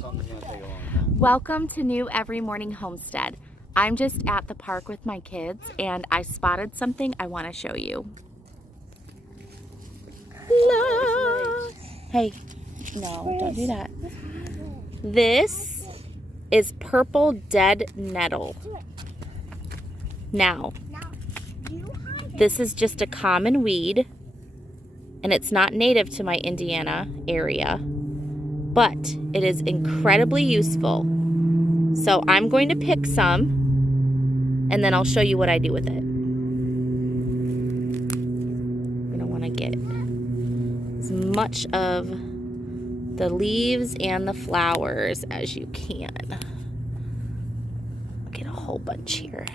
Something's gonna take a long time. Welcome to New Every Morning Homestead. I'm just at the park with my kids and I spotted something I want to show you. Look! Hey, no, don't do that. This is purple dead nettle. Now, this is just a common weed and it's not native to my Indiana area, but it is incredibly useful. So I'm going to pick some and then I'll show you what I do with it. You're gonna want to get as much of the leaves and the flowers as you can. I'll get a whole bunch here.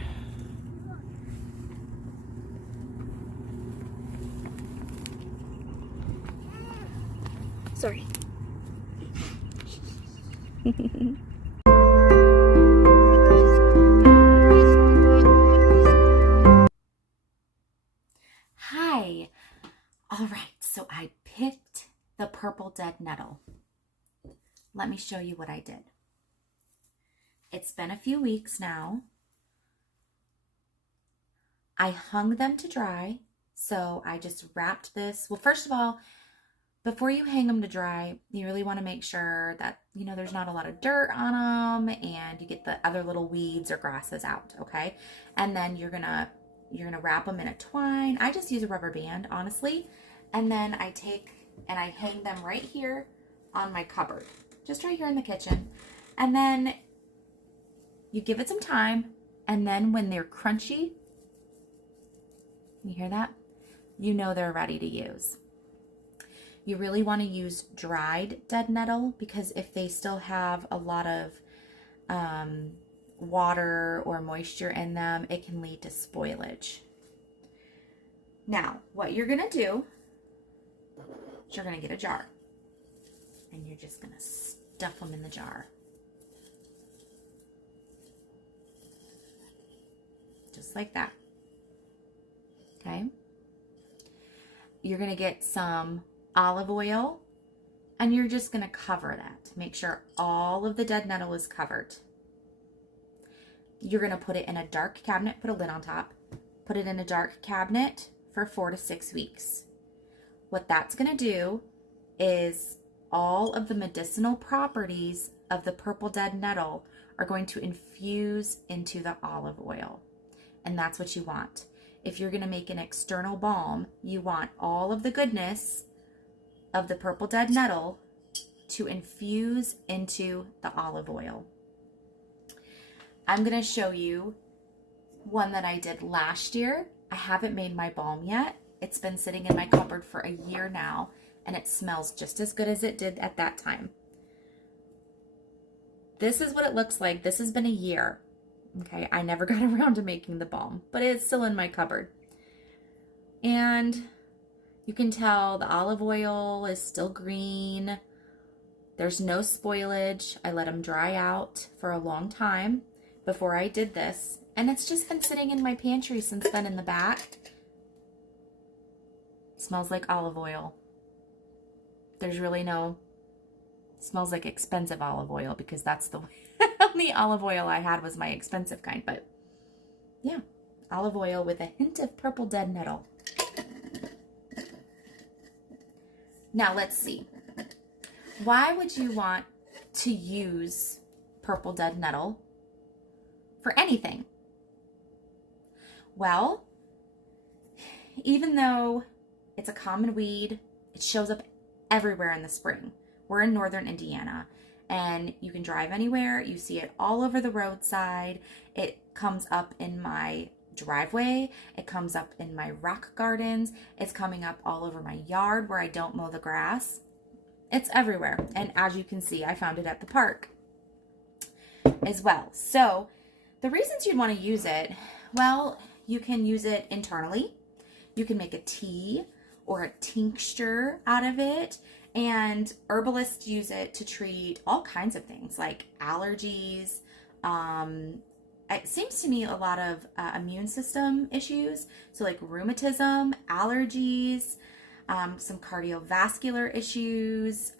Sorry. Hi. All right, so I picked the purple dead nettle. Let me show you what I did. It's been a few weeks now. I hung them to dry, so I just wrapped this. Well, first of all, before you hang them to dry, you really want to make sure that, there's not a lot of dirt on them and you get the other little weeds or grasses out, okay? And then you're gonna wrap them in a twine. I just use a rubber band, honestly. And then I take and I hang them right here on my cupboard, just right here in the kitchen. And then you give it some time. And then when they're crunchy, you hear that? You know they're ready to use. You really want to use dried dead nettle because if they still have a lot of water or moisture in them, it can lead to spoilage. Now, what you're going to do is you're going to get a jar and you're just going to stuff them in the jar. Just like that. Okay? You're going to get some olive oil and you're just going to cover that. Make sure all of the dead nettle is covered. You're going to put it in a dark cabinet, put a lid on top, put it in a dark cabinet for 4 to 6 weeks. What that's going to do is all of the medicinal properties of the purple dead nettle are going to infuse into the olive oil. And that's what you want. If you're going to make an external balm, you want all of the goodness of the purple dead nettle to infuse into the olive oil. I'm going to show you one that I did last year. I haven't made my balm yet. It's been sitting in my cupboard for a year now, and it smells just as good as it did at that time. This is what it looks like. This has been a year. Okay, I never got around to making the balm, but it's still in my cupboard. And you can tell the olive oil is still green. There's no spoilage. I let them dry out for a long time before I did this. And it's just been sitting in my pantry since then in the back. It smells like olive oil. There's really no, it smells like expensive olive oil because that's the only olive oil I had was my expensive kind. But yeah, olive oil with a hint of purple dead nettle. Now let's see. Why would you want to use purple dead nettle for anything? Well, even though it's a common weed, it shows up everywhere in the spring. We're in northern Indiana and you can drive anywhere. You see it all over the roadside. It comes up in my driveway. It comes up in my rock gardens. It's coming up all over my yard where I don't mow the grass. It's everywhere. And as you can see, I found it at the park as well. So the reasons you'd want to use it, well, you can use it internally. You can make a tea or a tincture out of it. And herbalists use it to treat all kinds of things like allergies, it seems to me a lot of immune system issues. So like rheumatism, allergies, some cardiovascular issues,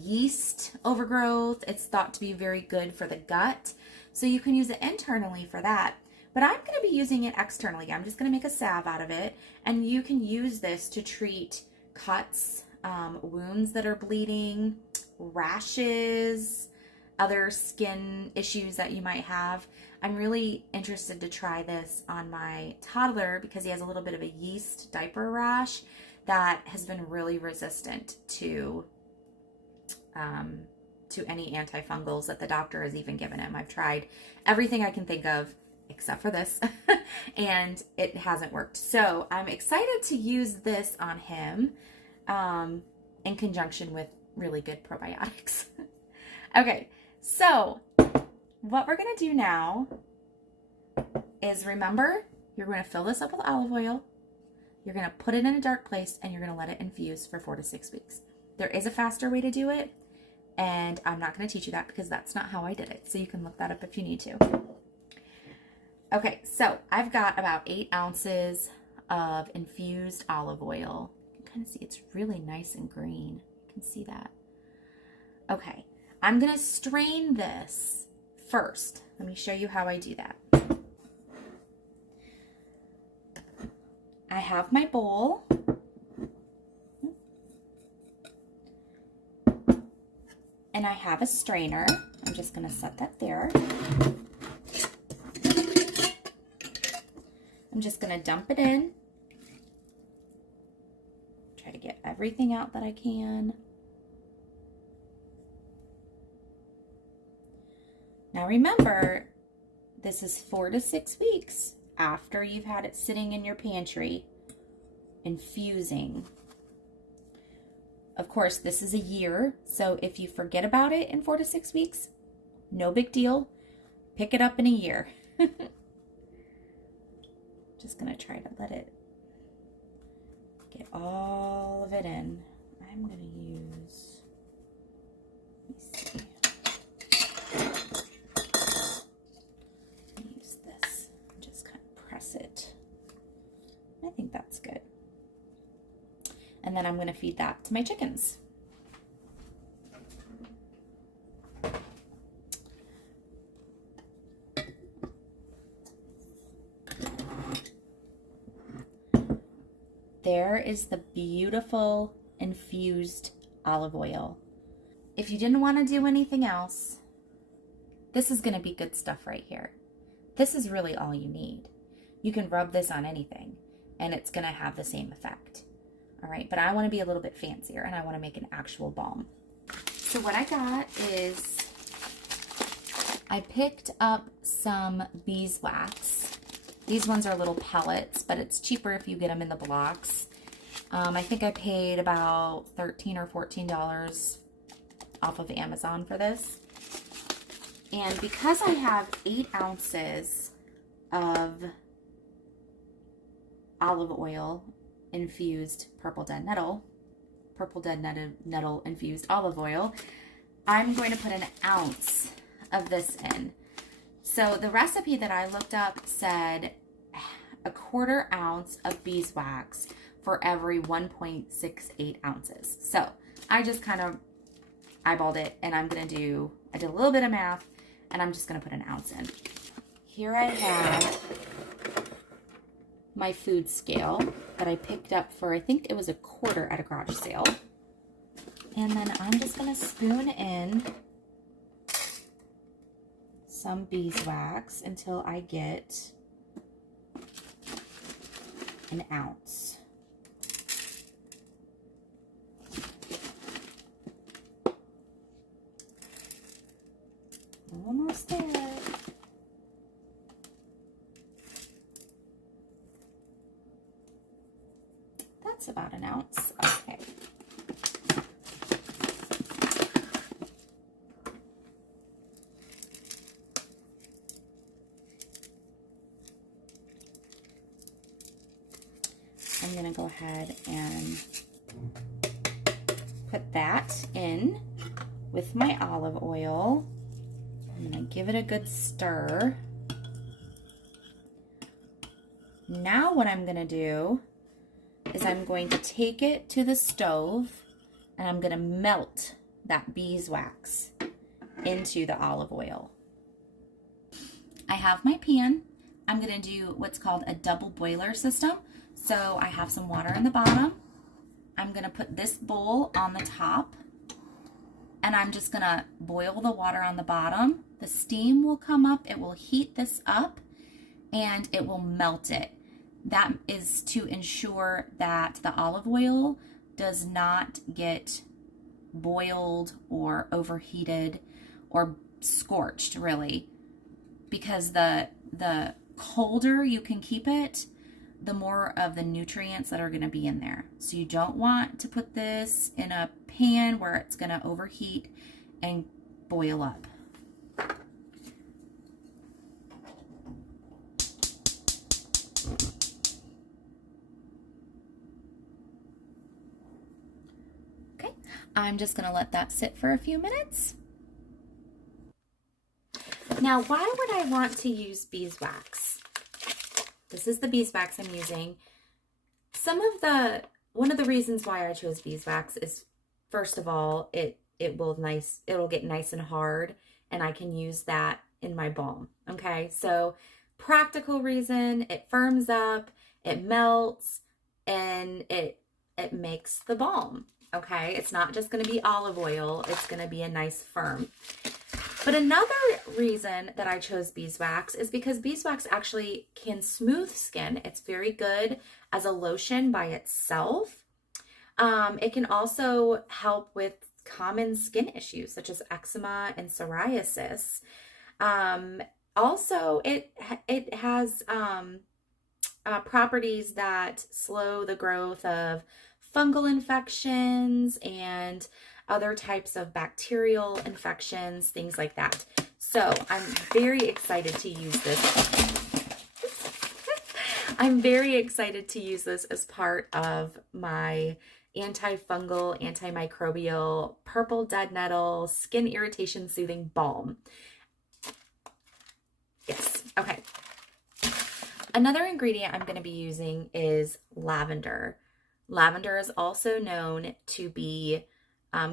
yeast overgrowth. It's thought to be very good for the gut. So you can use it internally for that. But I'm going to be using it externally. I'm just going to make a salve out of it. And you can use this to treat cuts, wounds that are bleeding, rashes, other skin issues that you might have. I'm really interested to try this on my toddler because he has a little bit of a yeast diaper rash that has been really resistant to any antifungals that the doctor has even given him. I've tried everything I can think of except for this, and it hasn't worked. So I'm excited to use this on him in conjunction with really good probiotics. Okay, so what we're going to do now is, remember, you're going to fill this up with olive oil. You're going to put it in a dark place and you're going to let it infuse for 4 to 6 weeks. There is a faster way to do it, and I'm not going to teach you that because that's not how I did it. So you can look that up if you need to. Okay, so I've got about 8 ounces of infused olive oil. You can kind of see it's really nice and green. You can see that. Okay, I'm going to strain this first. Let me show you how I do that. I have my bowl. And I have a strainer. I'm just going to set that there. I'm just going to dump it in. Try to get everything out that I can. Now remember, this is 4 to 6 weeks after you've had it sitting in your pantry, infusing. Of course, this is a year, so if you forget about it in 4 to 6 weeks, no big deal. Pick it up in a year. Just gonna try to let it get all of it in. I'm gonna use, let me see. Use this, just kind of press it. I think that's good. And then I'm going to feed that to my chickens. There is the beautiful infused olive oil. If you didn't want to do anything else, this is going to be good stuff right here. This is really all you need. You can rub this on anything and it's going to have the same effect. All right, but I want to be a little bit fancier and I want to make an actual balm. So what I got is, I picked up some beeswax. These ones are little pellets, but it's cheaper if you get them in the blocks. I think I paid about $13 or $14 off of Amazon for this. And because I have 8 ounces of olive oil infused purple dead nettle infused olive oil, I'm going to put an ounce of this in. So the recipe that I looked up said a 1/4 ounce of beeswax for every 1.68 ounces. So I just kind of eyeballed it, and I did a little bit of math, and I'm just gonna put an ounce in. Here I have my food scale that I picked up for, I think it was $1/4 at a garage sale. And then I'm just gonna spoon in some beeswax until I get an ounce. Almost there. That's about an ounce. Okay. I'm going to go ahead and put that in with my olive oil. I'm going to give it a good stir. Now what I'm going to do is I'm going to take it to the stove and I'm going to melt that beeswax into the olive oil. I have my pan. I'm going to do what's called a double boiler system. So I have some water in the bottom. I'm going to put this bowl on the top and I'm just going to boil the water on the bottom. The steam will come up, it will heat this up, and it will melt it. That is to ensure that the olive oil does not get boiled or overheated or scorched, really, because the colder you can keep it, the more of the nutrients that are going to be in there. So you don't want to put this in a pan where it's going to overheat and boil up. Okay, I'm just going to let that sit for a few minutes. Now, why would I want to use beeswax? This is the beeswax I'm using. One of the reasons why I chose beeswax is, first of all, it'll get nice and hard, and I can use that in my balm. Okay, so practical reason, it firms up, it melts, and it makes the balm. Okay, it's not just going to be olive oil, it's going to be a nice firm. But another reason that I chose beeswax is because beeswax actually can smooth skin. It's very good as a lotion by itself. It can also help with common skin issues such as eczema and psoriasis. Also, it has properties that slow the growth of fungal infections and other types of bacterial infections, things like that. So I'm very excited to use this. I'm very excited to use this as part of my antifungal, antimicrobial, purple dead nettle, skin irritation soothing balm. Yes, okay. Another ingredient I'm going to be using is lavender. Lavender is also known to be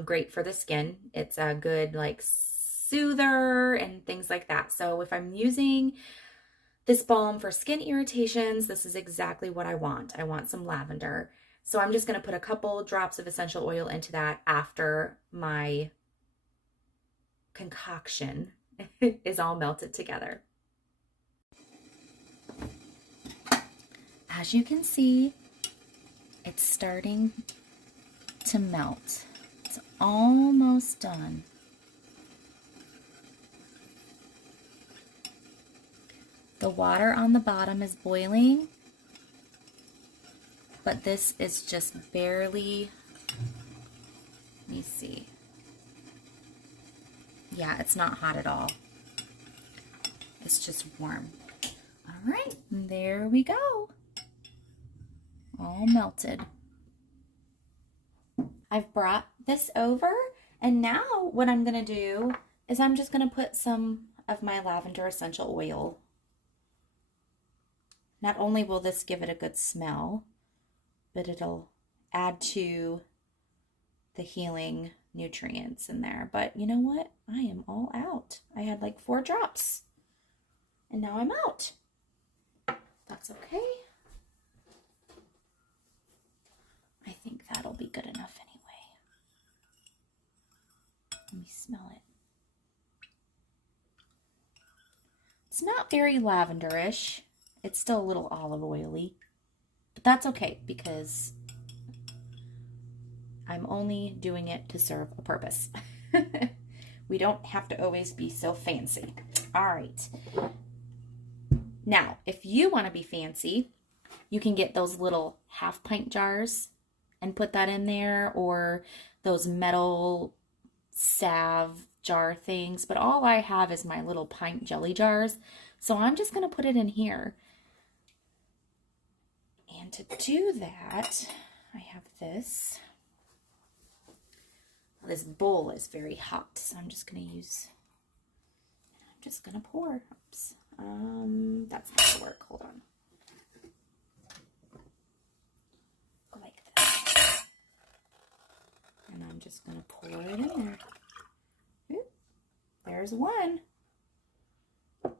great for the skin. It's a good like soother and things like that. So if I'm using this balm for skin irritations, this is exactly what I want. I want some lavender. So I'm just going to put a couple drops of essential oil into that after my concoction is all melted together. As you can see, it's starting to melt. It's almost done. The water on the bottom is boiling, but this is just barely, let me see. Yeah, it's not hot at all. It's just warm. All right, there we go. All melted. I've brought this over, and now what I'm going to do is I'm just going to put some of my lavender essential oil. Not only will this give it a good smell, but it'll add to the healing nutrients in there. But you know what? I am all out. I had like 4 drops, and now I'm out. That's okay. I think that'll be good enough anyway. Let me smell it. It's not very lavenderish. It's still a little olive oily, but that's okay because I'm only doing it to serve a purpose. We don't have to always be so fancy. All right. Now, if you want to be fancy, you can get those little half-pint jars and put that in there, or those metal salve jar things. But all I have is my little pint jelly jars. So I'm just going to put it in here. And to do that, I have this. This bowl is very hot, so I'm just going to pour. Oops. That's not going to work. Hold on. And I'm just going to pour it in there. Oop, there's one. To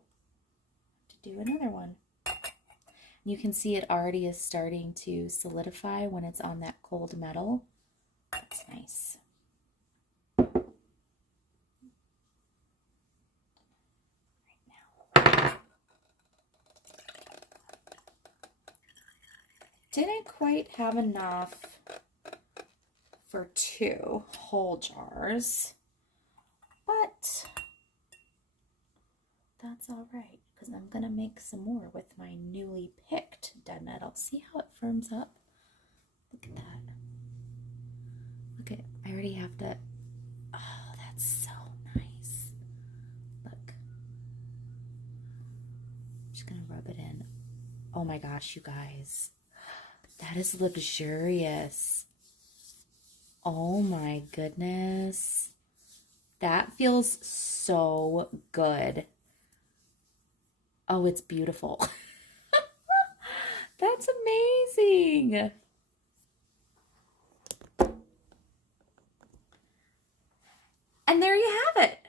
do another one. You can see it already is starting to solidify when it's on that cold metal. That's nice. Right now. Didn't quite have enough for 2 whole jars, but that's all right because I'm gonna make some more with my newly picked dead nettle. See how it firms up? Look at that. Look at, I already have to, oh, that's so nice. Look. I'm just gonna rub it in. Oh my gosh, you guys. That is luxurious. Oh my goodness. That feels so good. Oh, it's beautiful. That's amazing. And there you have it.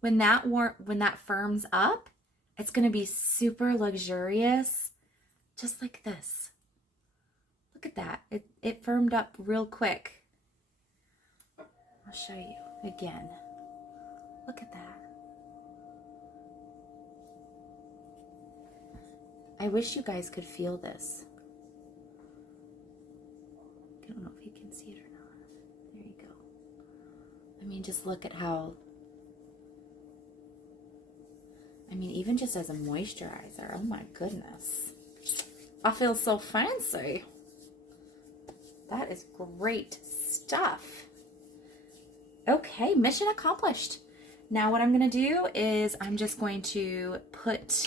When that firms up, it's going to be super luxurious, just like this. Look at that. It firmed up real quick. I'll show you again. Look at that. I wish you guys could feel this. I don't know if you can see it or not. There you go. I mean, just look at how, I mean, even just as a moisturizer, oh my goodness. I feel so fancy. That is great stuff. Okay, mission accomplished. Now what I'm going to do is I'm just going to put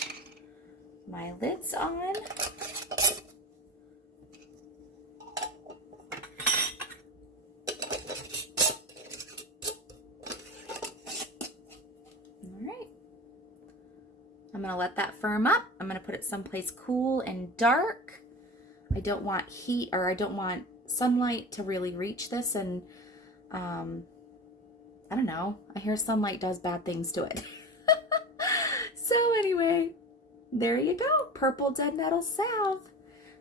my lids on. All right. I'm going to let that firm up. I'm going to put it someplace cool and dark. I don't want heat, or I don't want sunlight to really reach this, and I don't know. I hear sunlight does bad things to it. So anyway, there you go. Purple dead nettle salve.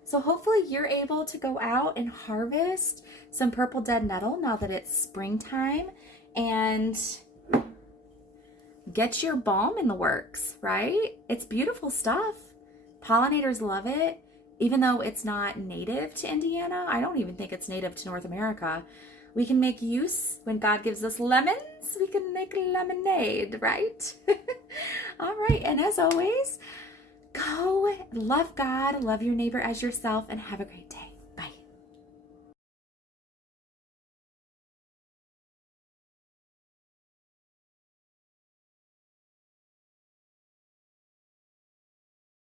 So hopefully you're able to go out and harvest some purple dead nettle now that it's springtime and get your balm in the works, right? It's beautiful stuff. Pollinators love it. Even though it's not native to Indiana, I don't even think it's native to North America. We can make use, when God gives us lemons, we can make lemonade, right? All right, and as always, go love God, love your neighbor as yourself, and have a great day.